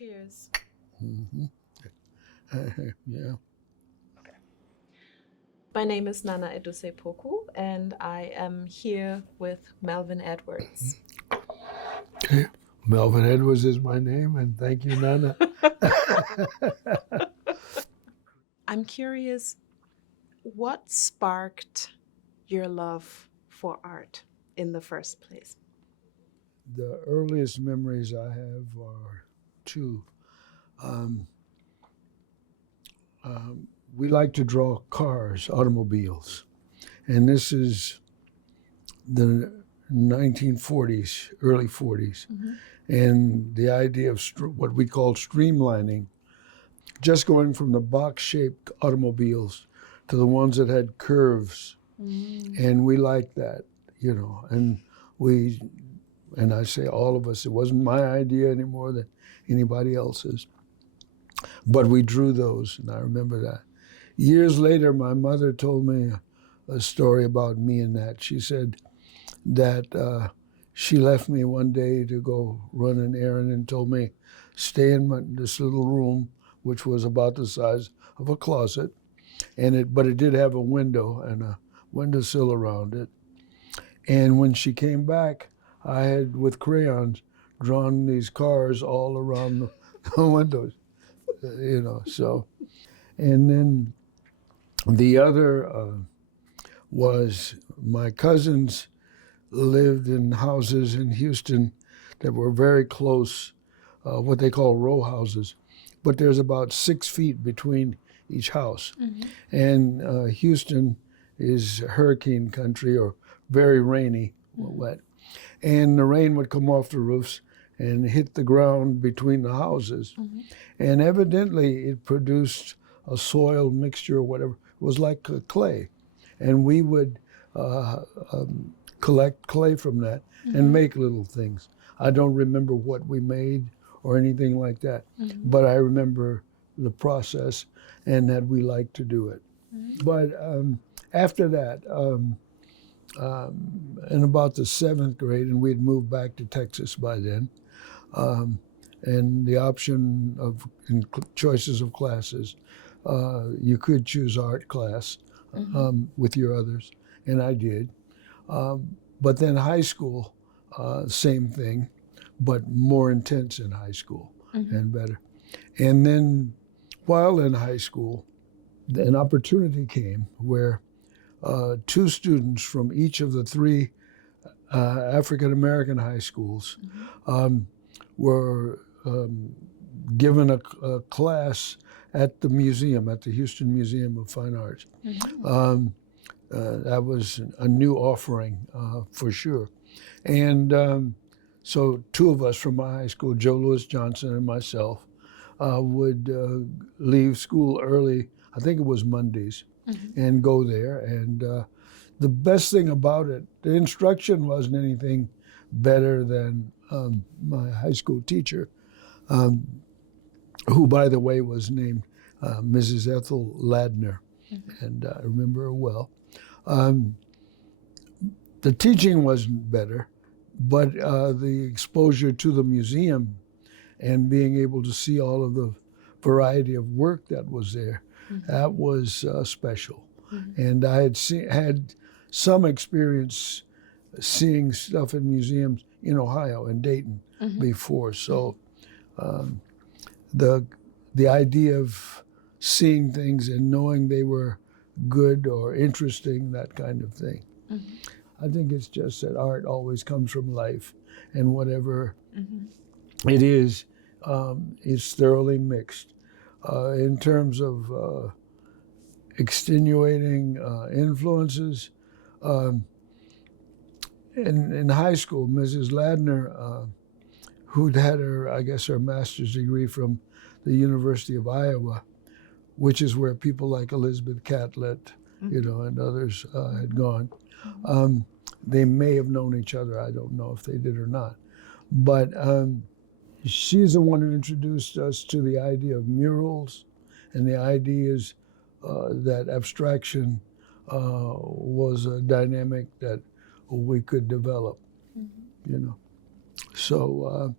Cheers. Mm-hmm. Yeah. Okay. My name is Nana Adusei-Poku, and I am here with Melvin Edwards. Okay. Melvin Edwards is my name, and thank you, Nana. I'm curious, what sparked your love for art in the first place? The earliest memories I have are two. We like to draw cars, automobiles, and this is the 1940s, early 40s, and the idea of what we call streamlining, just going from the box-shaped automobiles to the ones that had curves, and we liked that, and I say all of us, it wasn't my idea any more than anybody else's, but we drew those, and I remember that. Years later, my mother told me a story about me and that. She said that she left me one day to go run an errand and told me, stay in this little room, which was about the size of a closet, but it did have a window and a windowsill around it. And when she came back, I had, with crayons, drawn these cars all around the windows, so. And then the other was my cousins lived in houses in Houston that were very close, what they call row houses, but there's about 6 feet between each house. And Houston is hurricane country, or very rainy, wet. And the rain would come off the roofs and hit the ground between the houses. And evidently it produced a soil mixture or whatever. It was like clay. And we would collect clay from that and make little things. I don't remember what we made or anything like that, but I remember the process and that we liked to do it. But after that, in about the 7th grade, and we'd moved back to Texas by then, and the option of in choices of classes, you could choose art class with your others, and I did. But then high school, same thing, but more intense in high school and better. And then while in high school, an opportunity came where 2 students from each of the 3 African-American high schools were given a class at the museum, at the Houston Museum of Fine Arts. That was a new offering for sure. And so 2 of us from my high school, Joe Louis Johnson and myself, would leave school early, I think it was Mondays, and go there. And the best thing about it, the instruction wasn't anything better than my high school teacher, who, by the way, was named Mrs. Ethel Ladner, and I remember her well. The teaching wasn't better, but the exposure to the museum and being able to see all of the variety of work that was there, that was special. And I had some experience seeing stuff in museums in Ohio and Dayton before. So the idea of seeing things and knowing they were good or interesting, that kind of thing. I think it's just that art always comes from life, and whatever it is thoroughly mixed. In terms of extenuating influences, in high school, Mrs. Ladner, who'd had her master's degree from the University of Iowa, which is where people like Elizabeth Catlett, and others had gone. They may have known each other. I don't know if they did or not. But she's the one who introduced us to the idea of murals and the ideas that abstraction was a dynamic that we could develop, So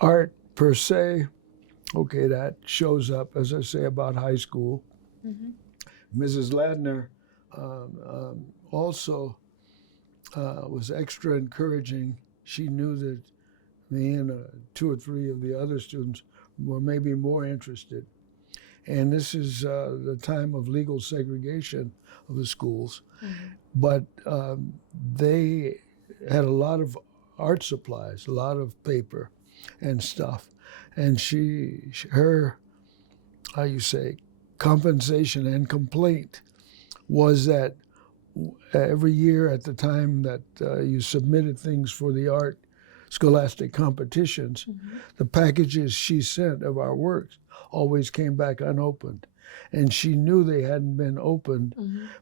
art per se, okay, that shows up, as I say, about high school. Mrs. Ladner also was extra encouraging. She knew that me and 2 or 3 of the other students were maybe more interested. And this is the time of legal segregation of the schools. But they had a lot of art supplies, a lot of paper and stuff. And her, how you say, compensation and complaint was that every year at the time that you submitted things for the art scholastic competitions, the packages she sent of our works always came back unopened. And she knew they hadn't been opened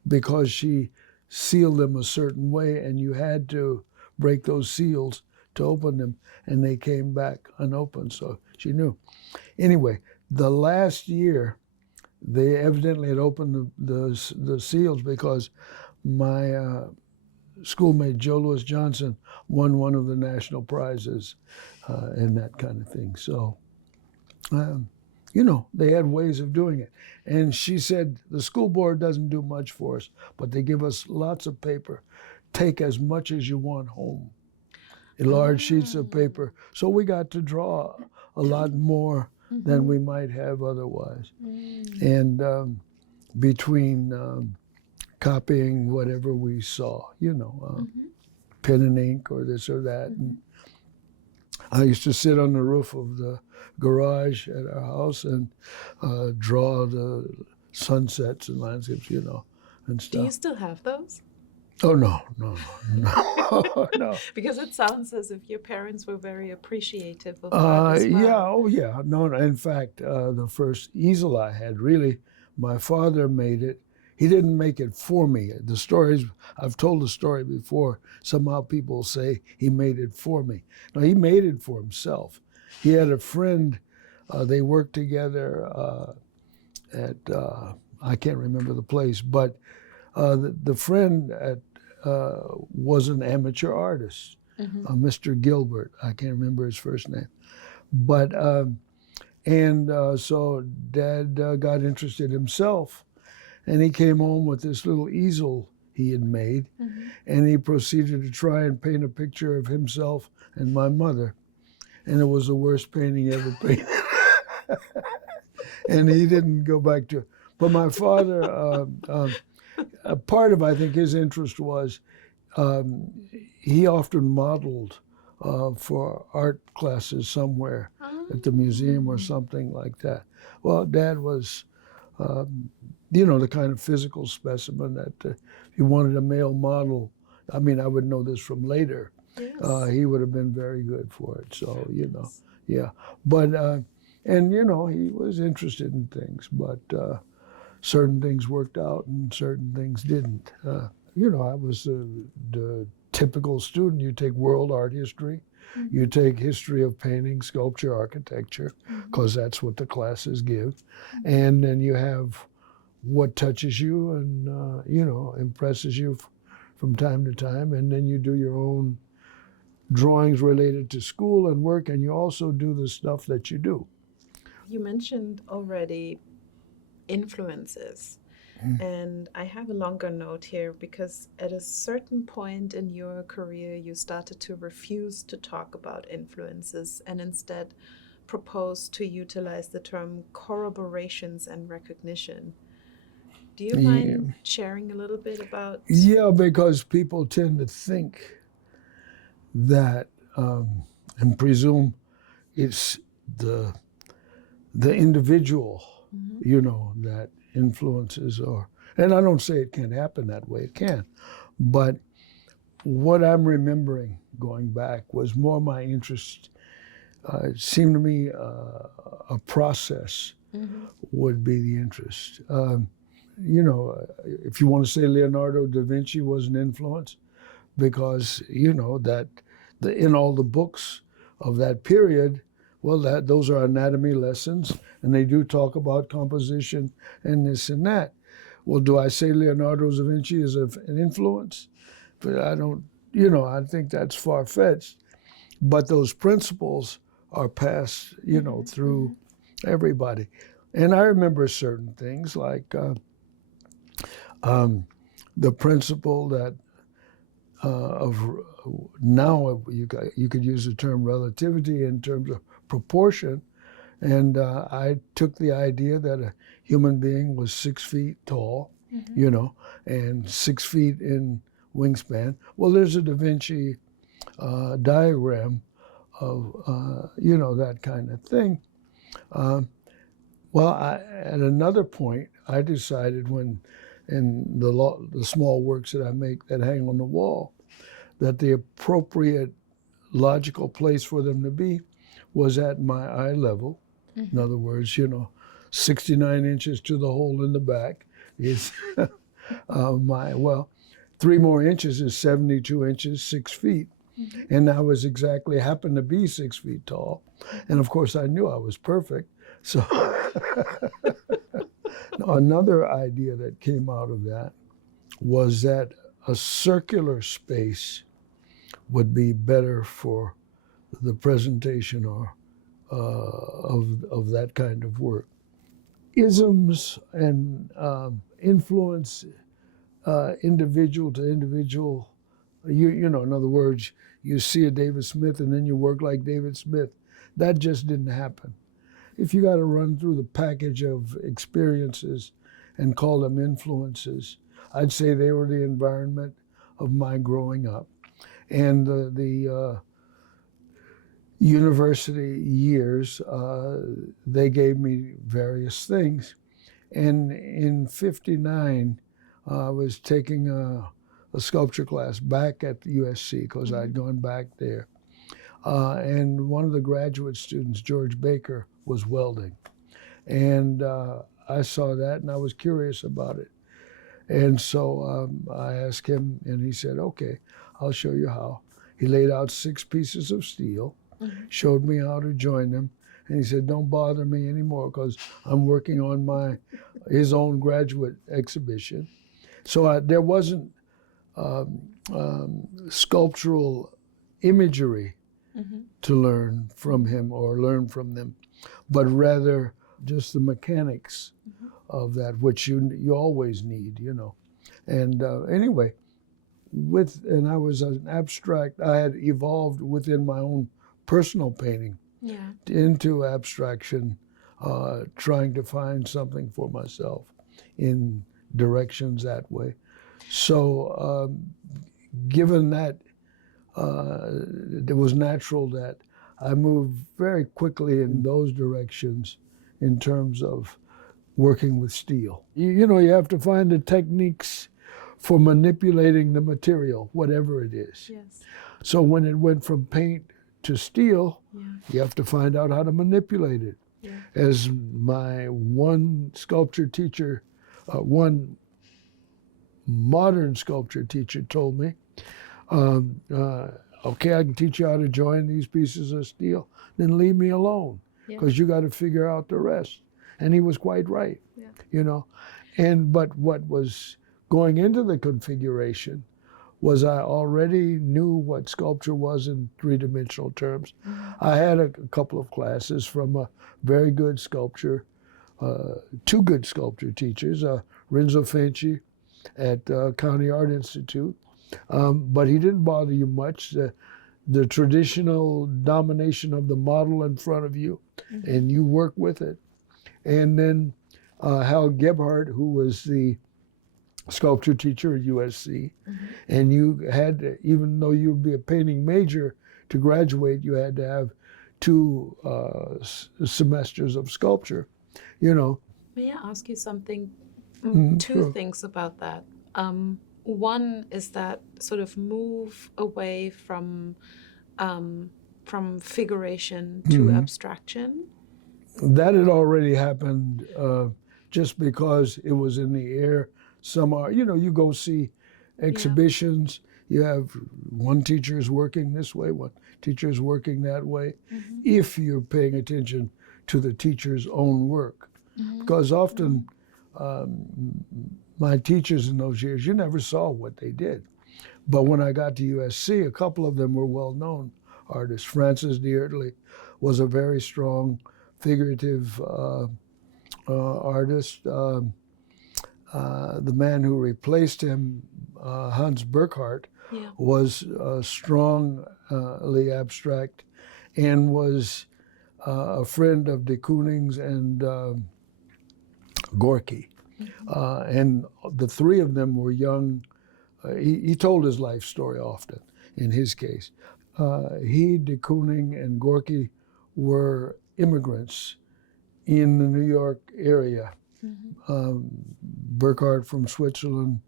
because she sealed them a certain way, and you had to break those seals to open them, and they came back unopened, so she knew. Anyway, the last year, they evidently had opened the seals because my schoolmate Joe Louis Johnson won one of the national prizes and that kind of thing. So, you know, they had ways of doing it. And she said, the school board doesn't do much for us, but they give us lots of paper. Take as much as you want home, in large sheets of paper. So we got to draw a lot more than we might have otherwise. And between copying whatever we saw, you know, pen and ink or this or that. And I used to sit on the roof of the garage at our house and draw the sunsets and landscapes, you know, and stuff. Do you still have those? Oh, no. No. Because it sounds as if your parents were very appreciative of art as well. Yeah, oh yeah. No, in fact, the first easel I had, really, my father made it. He didn't make it for me. The stories, I've told the story before, somehow people say he made it for me. No, he made it for himself. He had a friend, they worked together at, I can't remember the place, but the friend was an amateur artist, Mr. Gilbert. I can't remember his first name. But, so Dad got interested himself, and he came home with this little easel he had made, and he proceeded to try and paint a picture of himself and my mother. And it was the worst painting ever painted. And he didn't go back to it. But my father, a part of, I think, his interest was he often modeled for art classes somewhere at the museum or something like that. Well, Dad was, you know, the kind of physical specimen that if you wanted a male model, I mean, I would know this from later, he would have been very good for it. So, you know, yeah. But, and, you know, he was interested in things, but certain things worked out and certain things didn't. You know, I was the typical student. You take world art history, you take history of painting, sculpture, architecture, because that's what the classes give. And then you have what touches you and, you know, impresses you from time to time. And then you do your own drawings related to school and work, and you also do the stuff that you do. You mentioned already influences. And I have a longer note here because at a certain point in your career, you started to refuse to talk about influences and instead proposed to utilize the term corroborations and recognition. Do you mind sharing a little bit about? Yeah, because people tend to think that and presume it's the individual, you know, that influences and I don't say it can't happen that way, it can, but what I'm remembering going back was more my interest. It seemed to me a process would be the interest. You know, if you want to say Leonardo da Vinci was an influence, because, you know, that in all the books of that period, well, those are anatomy lessons, and they do talk about composition and this and that. Well, do I say Leonardo da Vinci is an influence? But I don't, you know, I think that's far-fetched. But those principles are passed, you know, through everybody. And I remember certain things like the principle that of now you could use the term relativity in terms of proportion. And I took the idea that a human being was 6 feet tall, you know, and 6 feet in wingspan. Well, there's a Da Vinci diagram of, you know, that kind of thing. Well, at another point, I decided when, in the small works that I make that hang on the wall, that the appropriate logical place for them to be was at my eye level. In other words, you know, 69 inches to the hole in the back is 3 more inches is 72 inches, 6 feet. And I was exactly, happened to be 6 feet tall. And of course, I knew I was perfect. So another idea that came out of that was that a circular space would be better for the presentation or of that kind of work. Isms and influence individual to individual. You know, in other words, you see a David Smith and then you work like David Smith. That just didn't happen. If you got to run through the package of experiences and call them influences, I'd say they were the environment of my growing up. And the university years, they gave me various things. And in '59, I was taking a sculpture class back at the USC because I'd gone back there. And one of the graduate students, George Baker, was welding. And I saw that and I was curious about it. And so I asked him and he said, okay, I'll show you how. He laid out 6 pieces of steel, showed me how to join them. And he said, don't bother me anymore because I'm working on his own graduate exhibition. So there wasn't sculptural imagery to learn from him or learn from them, but rather just the mechanics of that, which you always need, you know. And anyway, and I was an abstract, I had evolved within my own personal painting into abstraction, trying to find something for myself in directions that way. So given that, it was natural that I moved very quickly in those directions in terms of working with steel. You know, you have to find the techniques for manipulating the material, whatever it is. Yes. So when it went from paint to steel, you have to find out how to manipulate it. Yeah. As my one sculpture teacher, one modern sculpture teacher told me, okay, I can teach you how to join these pieces of steel, then leave me alone, because you got to figure out the rest. And he was quite right, you know. But what was going into the configuration was I already knew what sculpture was in 3-dimensional terms. I had a couple of classes from a very good sculpture, 2 good sculpture teachers, Renzo Fanci at County Art Institute, but he didn't bother you much. The traditional domination of the model in front of you, and you work with it. And then Hal Gebhardt, who was the sculpture teacher at USC, and you had to, even though you'd be a painting major, to graduate, you had to have 2 semesters of sculpture, you know. May I ask you something? 2 things about that. One is that sort of move away from figuration to abstraction. That had already happened just because it was in the air. Some are, you know, you go see exhibitions, you have one teacher is working this way, one teacher is working that way, if you're paying attention to the teacher's own work. Because often my teachers in those years, you never saw what they did. But when I got to USC, a couple of them were well-known artists. Francis Dieterle was a very strong figurative artist. The man who replaced him, Hans Burckhardt, Yeah. was strongly abstract and was a friend of de Kooning's and Gorky. And the three of them were young. He told his life story often, in his case. He, de Kooning, and Gorky were immigrants in the New York area. Burckhardt from Switzerland,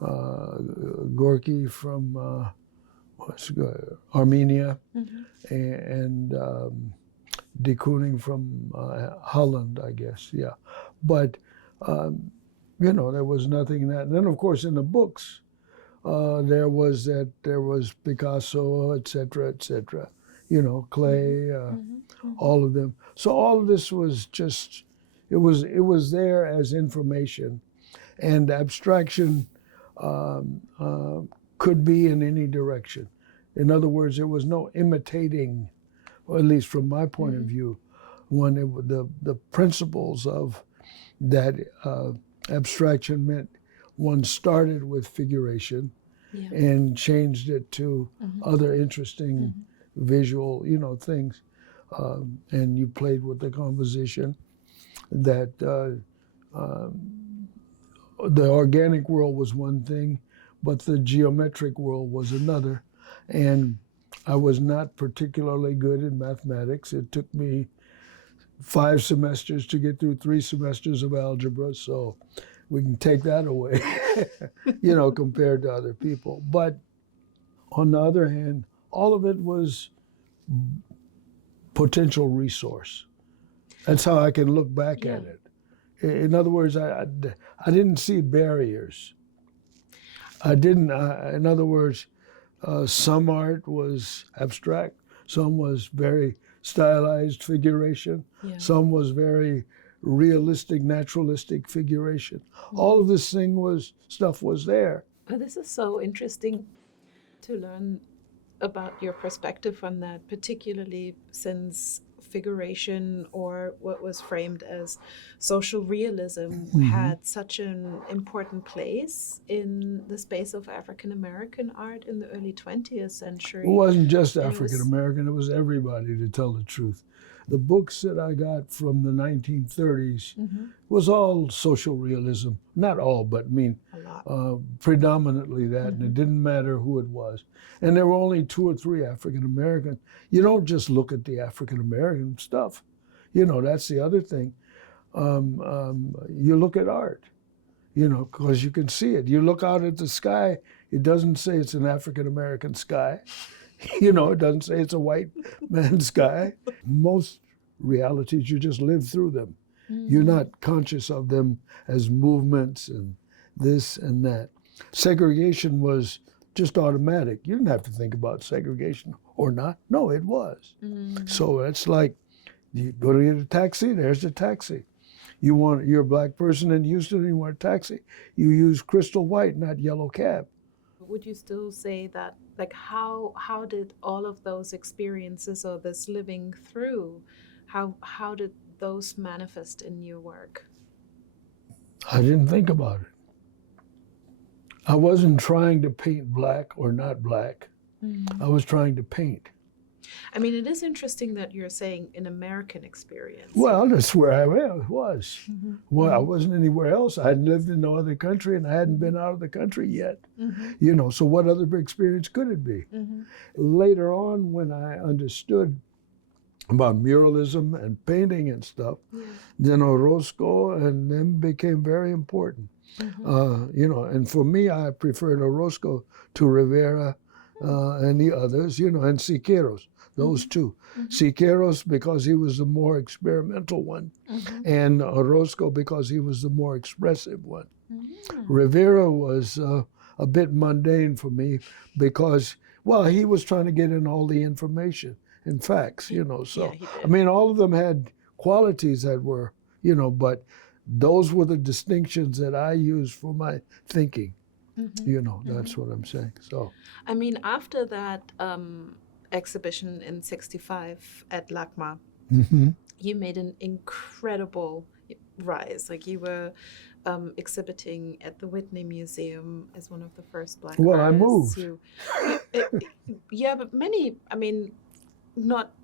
Gorky from Armenia, and de Kooning from Holland, I guess, yeah. But, there was nothing in that. And then, of course, in the books, there was Picasso, et cetera, Klee, all of them. So all of this was just, it was there as information, and abstraction could be in any direction. In other words, there was no imitating, or at least from my point of view, when the principles of that abstraction meant one started with figuration and changed it to other interesting visual, things. And you played with the composition that the organic world was one thing, but the geometric world was another. And I was not particularly good in mathematics. It took me 5 semesters to get through 3 semesters of algebra, so we can take that away, compared to other people. But on the other hand, all of it was potential resource. That's how I can look back at it. In other words, I didn't see barriers. In other words, some art was abstract, some was very stylized figuration, some was very realistic, naturalistic figuration. All of this stuff was there. Well, this is so interesting to learn about your perspective on that, particularly since figuration, or what was framed as social realism, had such an important place in the space of African American art in the early 20th century. It wasn't just African American, it was everybody, to tell the truth. The books that I got from the 1930s was all social realism. Not all, but predominantly that, and it didn't matter who it was. And there were only 2 or 3 African American. You don't just look at the African American stuff. That's the other thing. You look at art, because you can see it. You look out at the sky, it doesn't say it's an African American sky. It doesn't say it's a white man's sky. Most realities, you just live through them. You're not conscious of them as movements and this and that. Segregation was just automatic. You didn't have to think about segregation or not. No, it was. So it's like, you go to get a taxi, there's the taxi. You're a black person in Houston and you want a taxi, you use crystal white, not yellow cab. Would you still say that, how did all of those experiences, or this living through, how did those manifest in your work? I didn't think about it. I wasn't trying to paint black or not black. I was trying to paint. I mean, it is interesting that you're saying an American experience. Well, that's where I was. Well, I wasn't anywhere else. I hadn't lived in no other country, and I hadn't been out of the country yet. So what other experience could it be? Later on, when I understood about muralism and painting and stuff, then Orozco and them became very important. And for me, I preferred Orozco to Rivera and the others, and Siqueiros, those two. Siqueiros because he was the more experimental one, and Orozco because he was the more expressive one. Rivera was a bit mundane for me because, he was trying to get in all the information and facts, so. I mean, all of them had qualities that were, but those were the distinctions that I used for my thinking. That's what I'm saying. So, I mean, after that exhibition in '65 at LACMA, Hmm. you made an incredible rise. Like you were exhibiting at the Whitney Museum as one of the first Black Well, I artists. moved. Yeah, but many, I mean, not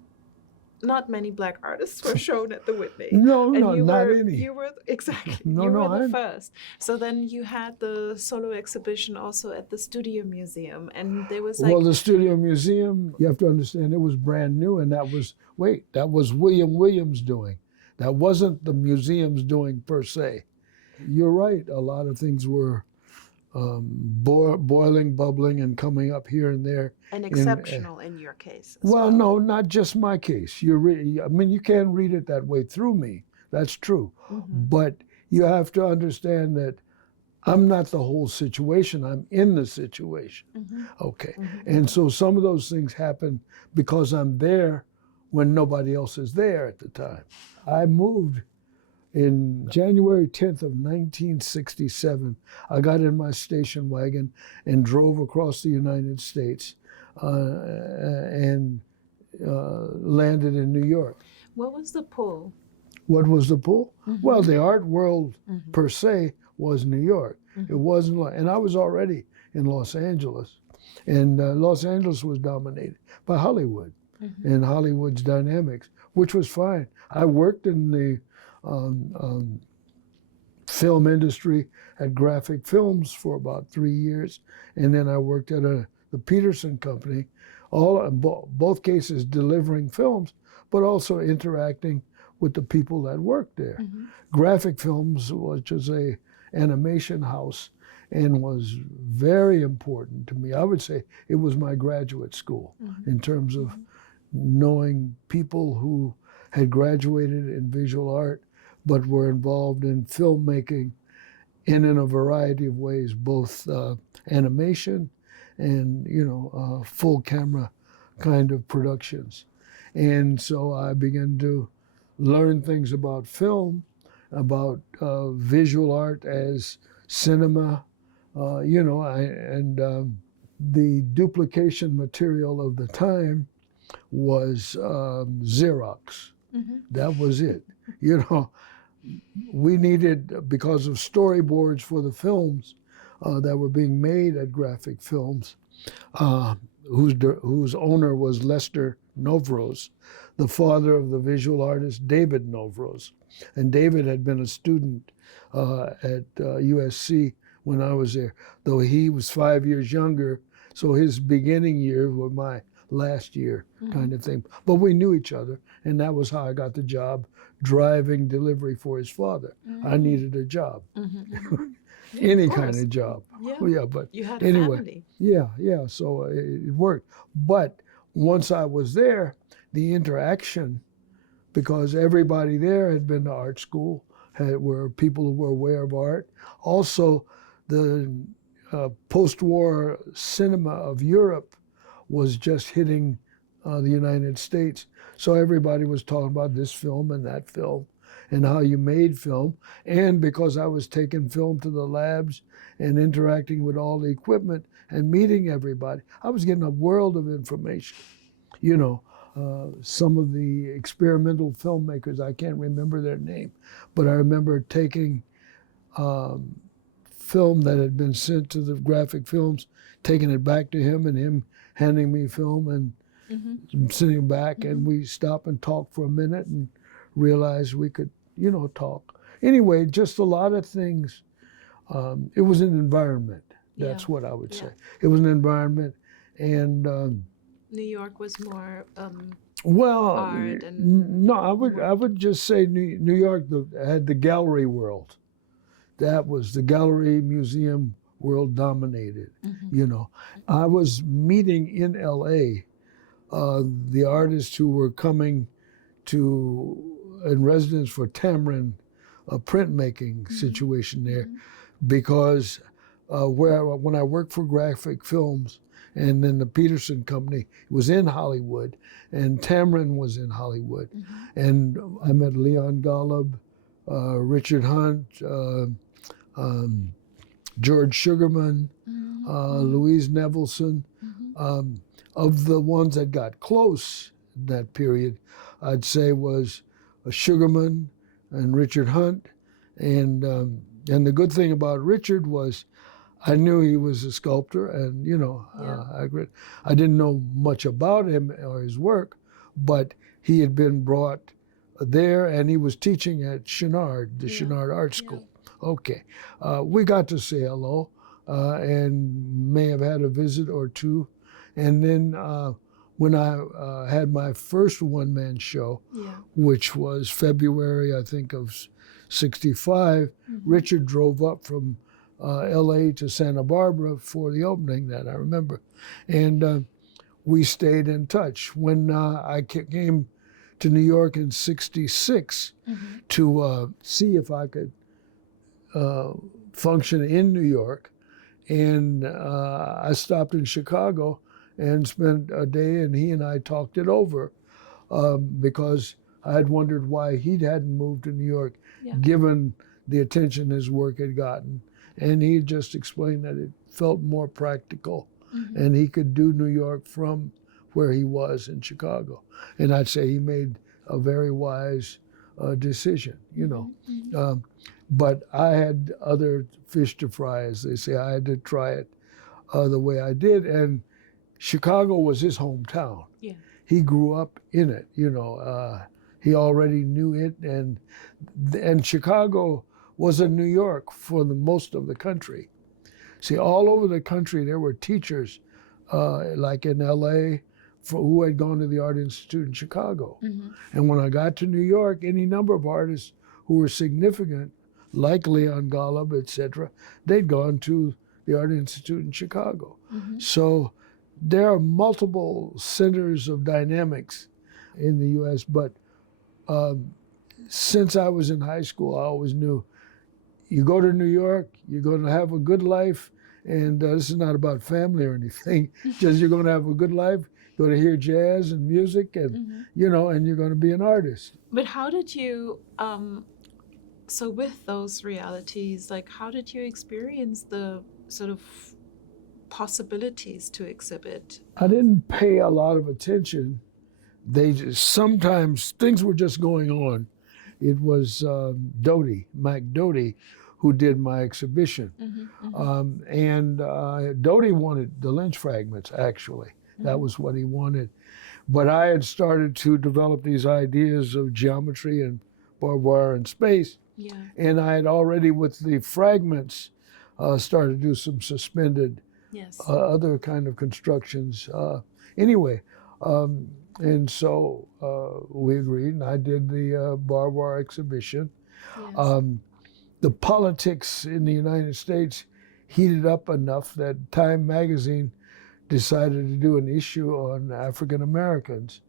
many Black artists were shown at the Whitney. No, And no, not any. exactly, No, you no, were the I'm. first. So then you had the solo exhibition also at the Studio Museum, and there was Well, like, the Studio Museum, you have to understand, it was brand new, and that was William Williams doing. That wasn't the museum's doing per se. You're right. A lot of things were boiling, bubbling, and coming up here and there. an exceptional in your case as Well, well. no, not just my case. I mean, you can't read it that way through me. That's true. Mm-hmm. But you have to understand that I'm not the whole situation. I'm in the situation. Mm-hmm. Okay. Mm-hmm. And so some of those things happen because I'm there when nobody else is there at the time. I moved in January 10th of 1967. I got in my station wagon and drove across the United States and landed in New York. What was the pull? What was the pull? Mm-hmm. Well, the art world Mm-hmm. per se was New York. Mm-hmm. It wasn't, and I was already in Los Angeles. And Los Angeles was dominated by Hollywood Mm-hmm. and Hollywood's dynamics, which was fine. I worked in the film industry at Graphic Films for about 3 years, and then I worked at the Peterson Company, both cases delivering films, but also interacting with the people that worked there. Mm-hmm. Graphic Films, which is a animation house, and was very important to me. I would say it was my graduate school Mm-hmm. in terms of knowing people who had graduated in visual art but were involved in filmmaking in a variety of ways, both animation and full camera kind of productions. And so I began to learn things about film, about visual art as cinema, the duplication material of the time was Xerox. Mm-hmm. That was it. We needed, because of storyboards for the films that were being made at Graphic Films, whose owner was Lester Novros, the father of the visual artist David Novros. And David had been a student at USC when I was there, though he was 5 years younger, so his beginning years were my last year kind of thing. But we knew each other, and that was how I got the job driving delivery for his father. I needed a job, any kind of job. Yeah. Well, yeah, but You had anyway, family. yeah, so it worked. But once I was there, the interaction, because everybody there had been to art school, were people who were aware of art. Also, the post-war cinema of Europe was just hitting the United States. So everybody was talking about this film and that film and how you made film. And because I was taking film to the labs and interacting with all the equipment and meeting everybody, I was getting a world of information. Some of the experimental filmmakers, I can't remember their name, but I remember taking film that had been sent to the Graphic Films, taking it back to him and him handing me film and sitting back, and we stop and talk for a minute and realize we could, talk. Anyway, just a lot of things. It was an environment. That's what I would say. It was an environment, and New York was more well, art and no, I would just say New York had the gallery world. That was the gallery museum world dominated. I was meeting in LA the artists who were coming in residence for Tamron, a printmaking situation there, because when I worked for Graphic Films, and then the Peterson Company was in Hollywood, and Tamron was in Hollywood, and I met Leon Golub, Richard Hunt, George Sugarman, Louise Nevelson. Of the ones that got close in that period, I'd say was Sugarman and Richard Hunt. And the good thing about Richard was I knew he was a sculptor, and I didn't know much about him or his work, but he had been brought there, and he was teaching at Chenard, the Chenard Art School. Okay, we got to say hello, and may have had a visit or two, and then when I had my first one-man show, which was February, I think, of '65, Richard drove up from L.A. to Santa Barbara for the opening that I remember. And we stayed in touch. When I came to New York in '66 to see if I could function in New York, and I stopped in Chicago and spent a day, and he and I talked it over because I had wondered why he hadn't moved to New York, given the attention his work had gotten. And he just explained that it felt more practical, and he could do New York from where he was in Chicago. And I'd say he made a very wise decision, but I had other fish to fry, as they say. I had to try it the way I did. And Chicago was his hometown. Yeah. He grew up in it, he already knew it. And Chicago was in New York for the most of the country. See, all over the country, there were teachers, like in L.A., who had gone to the Art Institute in Chicago. And when I got to New York, any number of artists who were significant, like Leon Golub, etc., they'd gone to the Art Institute in Chicago. So there are multiple centers of dynamics in the U.S., but since I was in high school, I always knew you go to New York, you're going to have a good life, and this is not about family or anything, just you're going to have a good life, you're going to hear jazz and music, and and you're going to be an artist. But how did you, so with those realities, like how did you experience the sort of possibilities to exhibit? I didn't pay a lot of attention. Sometimes things were just going on. It was Mac Doty, who did my exhibition. And Doty wanted the Lynch fragments, actually. That was what he wanted. But I had started to develop these ideas of geometry and barbed wire and space. And I had already, with the fragments, started to do some suspended other kind of constructions. Anyway, and so we agreed, and I did the barbed wire exhibition. The politics in the United States heated up enough that Time magazine decided to do an issue on African Americans.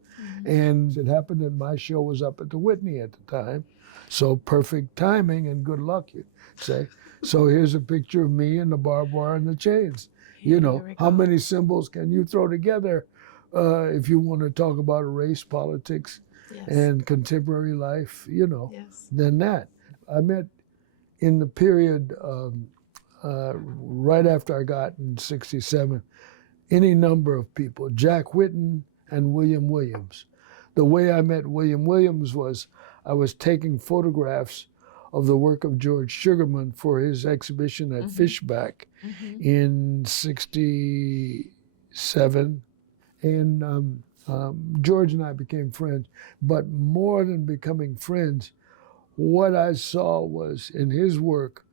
And it happened that my show was up at the Whitney at the time. So perfect timing and good luck, you'd say. So here's a picture of me and the barbed wire and the chains. How many symbols can you throw together if you want to talk about race, politics, and contemporary life, than that. I met in the period right after I got in '67, any number of people, Jack Whitten and William Williams. The way I met William Williams was I was taking photographs of the work of George Sugarman for his exhibition at Fishback in '67. And George and I became friends. But more than becoming friends, what I saw was in his work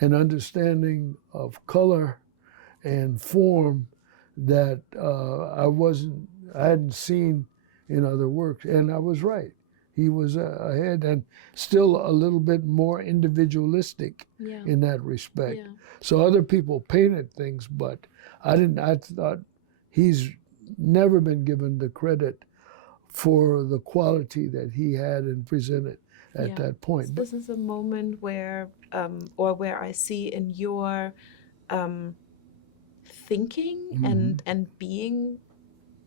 an understanding of color and form that I hadn't seen in other works. And I was right. He was ahead and still a little bit more individualistic in that respect. So other people painted things, but I thought he's never been given the credit for the quality that he had and presented at that point. So this is a moment where, or where I see in your thinking and being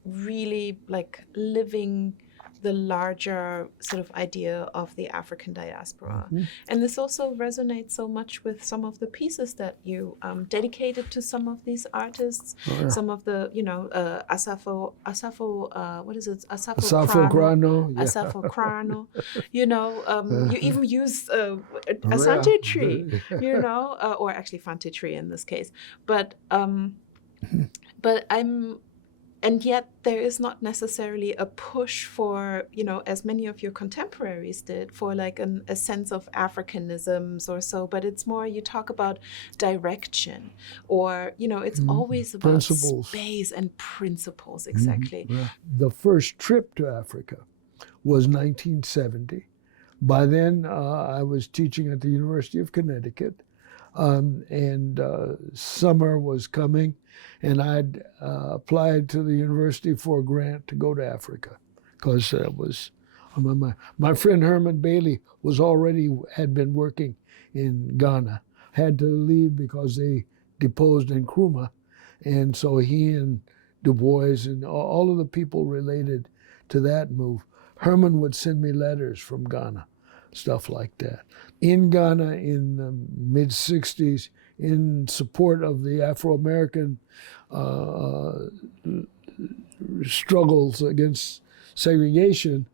really like living the larger sort of idea of the African diaspora. And this also resonates so much with some of the pieces that you dedicated to some of these artists, some of the, what is it? Asafo Krano, yeah. Asafo Krano, you even use Asante tree, or actually Fante tree in this case. But and yet there is not necessarily a push for, as many of your contemporaries did, for like a sense of Africanisms or so, but it's more, you talk about direction, or, it's always about principles. Space and principles, exactly. Yeah. The first trip to Africa was 1970. By then, I was teaching at the University of Connecticut, and summer was coming, and I'd applied to the university for a grant to go to Africa, because my friend Herman Bailey had been working in Ghana, had to leave because they deposed Nkrumah, and so he and Du Bois and all of the people related to that move, Herman would send me letters from Ghana, stuff like that. In Ghana in the mid-'60s, in support of the Afro-American struggles against segregation,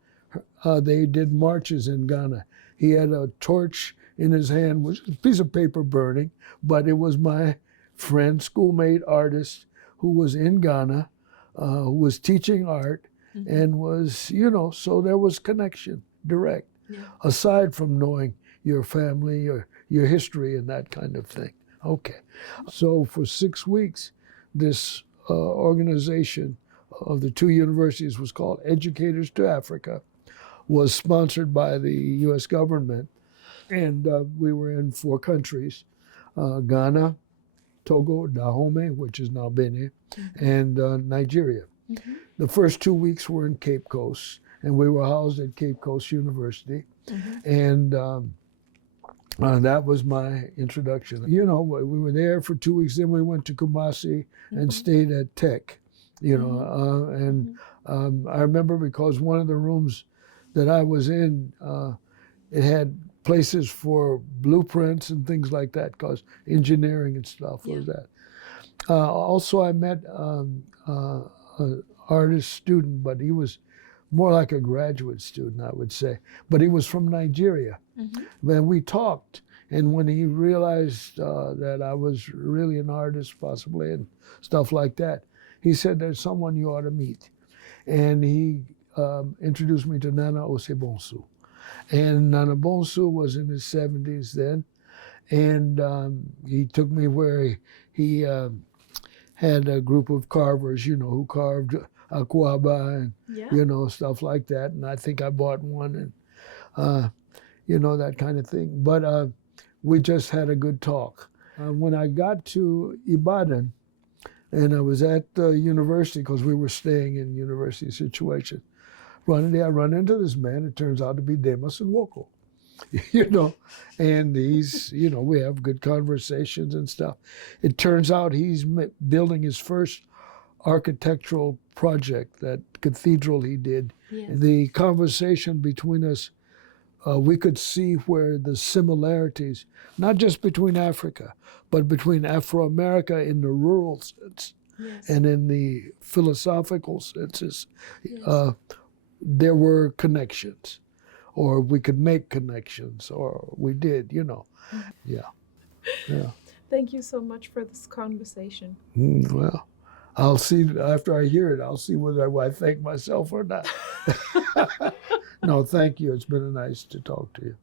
they did marches in Ghana. He had a torch in his hand, which was a piece of paper burning, but it was my friend, schoolmate, artist, who was in Ghana, who was teaching art, and was, so there was connection, direct, aside from knowing your family or your history and that kind of thing. Okay. So for 6 weeks, this organization of the two universities was called Educators to Africa, was sponsored by the U.S. government, and we were in 4 countries, Ghana, Togo, Dahomey, which is now Benin, and Nigeria. The first 2 weeks were in Cape Coast, and we were housed at Cape Coast University, and that was my introduction. We were there for 2 weeks, then we went to Kumasi and stayed at Tech, and I remember because one of the rooms that I was in, it had places for blueprints and things like that, because engineering and stuff was that. Also, I met an artist student, but he was more like a graduate student, I would say. But he was from Nigeria. And we talked. And when he realized that I was really an artist, possibly, and stuff like that, he said, there's someone you ought to meet. And he introduced me to Nana Osei-Bonsu. And Nana Bonsu was in his 70s then. And he took me where he had a group of carvers, who carved Akwaba and, stuff like that. And I think I bought one and, that kind of thing. But we just had a good talk. When I got to Ibadan, and I was at the university, because we were staying in university situation, I run into this man. It turns out to be Demas Nwoko, and he's, we have good conversations and stuff. It turns out he's building his first architectural project, that cathedral he did. The conversation between us, we could see where the similarities, not just between Africa, but between Afro-America in the rural sense and in the philosophical senses, there were connections, or we could make connections, or we did, Yeah. Thank you so much for this conversation. Well, I'll see, after I hear it, I'll see whether I thank myself or not. No, thank you. It's been nice to talk to you.